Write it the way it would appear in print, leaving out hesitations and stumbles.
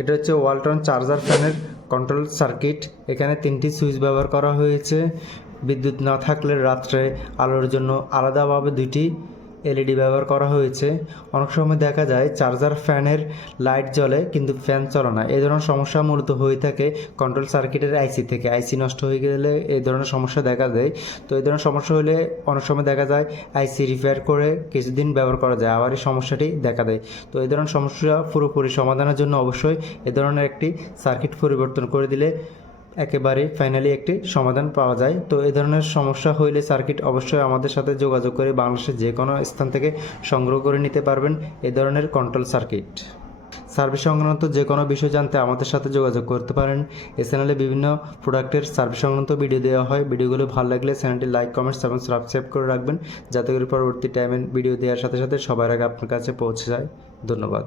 এটা হচ্ছে ওয়ালটন চার্জার ফ্যানের কন্ট্রোল সার্কিট। এখানে 3টি সুইচ ব্যবহার করা হয়েছে। বিদ্যুৎ না থাকলে রাত্রে আলোর জন্য আলাদাভাবে 2টি এলইডি ব্যবহার করা হয়েছে। অনেক সময় দেখা যায় চার্জার ফ্যানের লাইট জ্বলে কিন্তু ফ্যান চলে না। এই ধরনের সমস্যা মূলত হয়ে থাকে কন্ট্রোল সার্কিটের আইসি থেকে। আইসি নষ্ট হয়ে গেলে এই ধরনের সমস্যা দেখা দেয়। তো এই ধরনের সমস্যা হলে অনেক সময় দেখা যায় আইসি রিপেয়ার করে কিছুদিন ব্যবহার করা যায়, আবার এই সমস্যাটি দেখা দেয়। তো এই ধরনের সমস্যা পুরোপুরি সমাধানের জন্য অবশ্যই এ ধরনের একটি সার্কিট পরিবর্তন করে দিলে একেবারে ফাইনালি একটি সমাধান পাওয়া যায়। তো এই ধরনের সমস্যা হইলে সার্কিট অবশ্যই আমাদের সাথে যোগাযোগ করে বাংলাদেশের যে কোনো স্থান থেকে সংগ্রহ করে নিতে পারবেন এই ধরনের কন্ট্রোল সার্কিট। সার্ভিস সংক্রান্ত যে কোনো বিষয় জানতে আমাদের সাথে যোগাযোগ করতে পারেন। এই চ্যানেলে বিভিন্ন প্রোডাক্টের সার্ভিস সংক্রান্ত ভিডিও দেওয়া হয়। ভিডিওগুলো ভালো লাগলে চ্যানেলটি লাইক, কমেন্টস এবং সাবস্ক্রাইব করে রাখবেন, যাতে করে পরবর্তী টাইমে ভিডিও দেওয়ার সাথে সাথে সবার আগে আপনার কাছে পৌঁছে যায়। ধন্যবাদ।